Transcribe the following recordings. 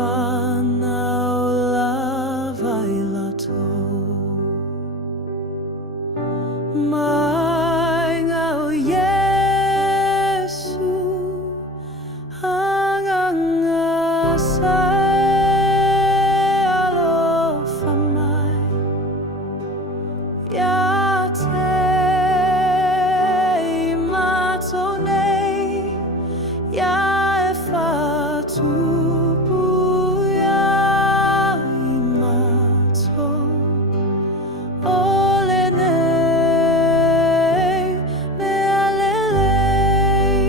Fanaula vailato Mai ngau Yesu Hangangasai alofa mai Ya te matonei Ya e fatupu ya imato Ole nei me alelei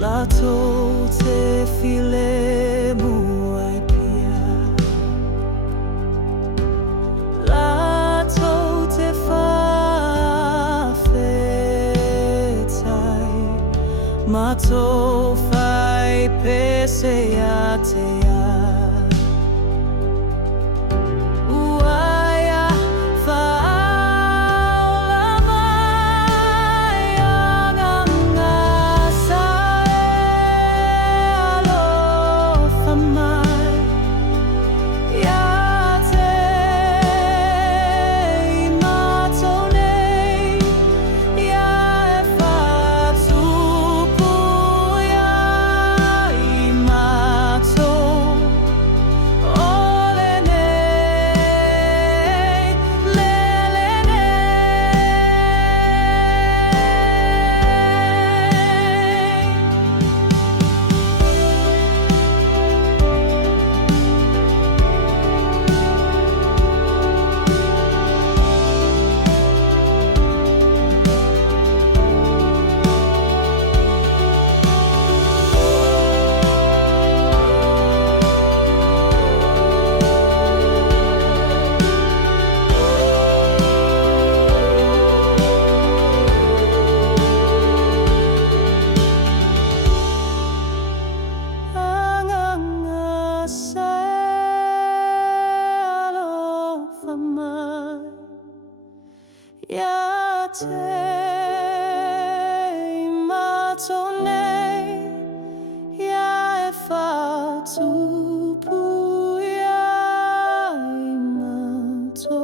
Lato te file muai pia Lato te whawhetai Mato whai pese a te a Uaia whaola mai Angangasai alofa mai Ia te matonei Ia e whatupu ia imato Ole nei, lele Angangasai alofa mai Ia te matonei Ia e whatupu ia imato